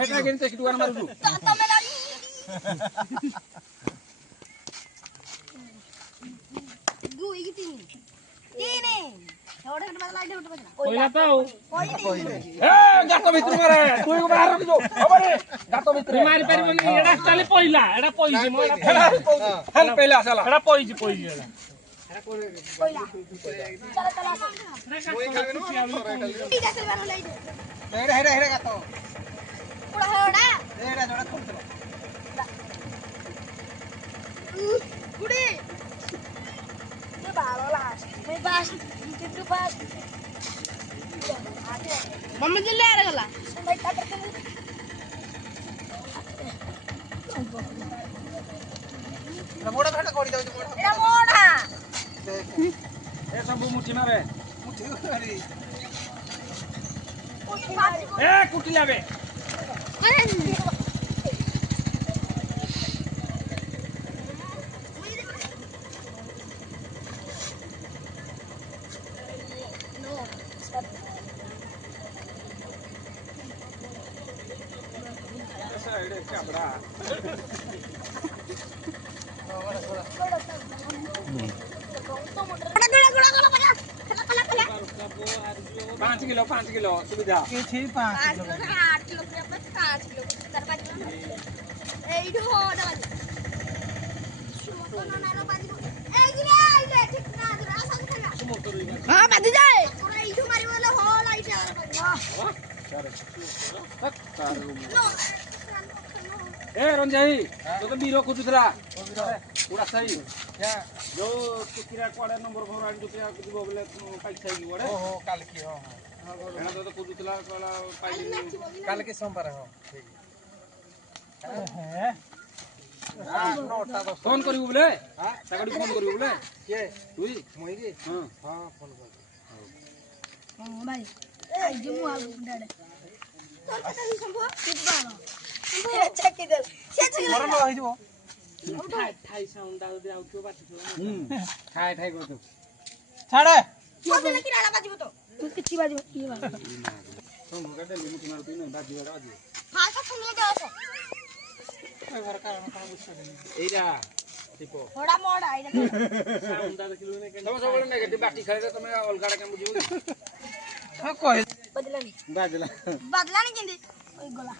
हेटा gain ते दुकान मारू तमे गु इकी तीन छोड़े मतलब लाइट उठ बजना पहिला तो कोई ए गातो भित्र मारे तुई को बाहर रखि दो अबरे गातो भित्र मारि परिबनी एडा चाले पहिला एडा पइजी म हेल पहला साला एडा पइजी एडा कोइला चला चला मोई खाबे न ठीक है चल लाइट हेरे गातो पूरा हेड़ा हेरा जोड़ा खोल चलो गुडी ये बालो लास मैं बास कितु बास मम्मी जी ले गला भाई का करते मोड़ा घाटा कोड़ी जाउ मोड़ा एरा मोड़ा ए सब मुठी मारे मुठी मारी ए कुटी लाबे अरे एडे चाबड़ा पाँच किलो सुविधा किछि 5 किलो 8 किलो 5 किलो 4 5 किलो एइडो हो दबाजी सुमतो नानारो बाजी ए गिरे आइले ठीक ना जरा सब खाना हां बाजी जाए पूरा एइडो मारी बोले हो लाइट वाह ए रंजाई तो बीरो खोजुतला पूरा सही जो कुकिरा कोडे नंबर घर आडी दुटिया दिबो बोले पाइ छाई गोडे ओहो काल की हो एना तो खोजुतला कोला पाइ काल के सोमवार हो ठीक है फोन करियो बोले हां ताकडी फोन करियो बोले के तुई मोई रे हां हां फोन कर हां भाई ए जमु आ डाडे तोर कथा ही संभव ठीक बानो चेक दे से चेक मरन होई जबो ठाई साउंड दाउ दे आउथो बाटो ठाई ठाई को तो छाड़े ओते न किराला बाजिबो तो तू किछि बाजिबो की बाजिबो तुम गडे लिमिट मार तू न बाजिबो बाजी हां का सुन दे आसो ए घर कारण का बुझछ एरा tipo थोड़ा मोड़ा आइला साउंड दाउ किलो ने तम सब नेगेटिव बाटी खाले तमे अलगाडा के बुझिबो हां कहि बदलानी बाजला बदलानी केंदी ओई गला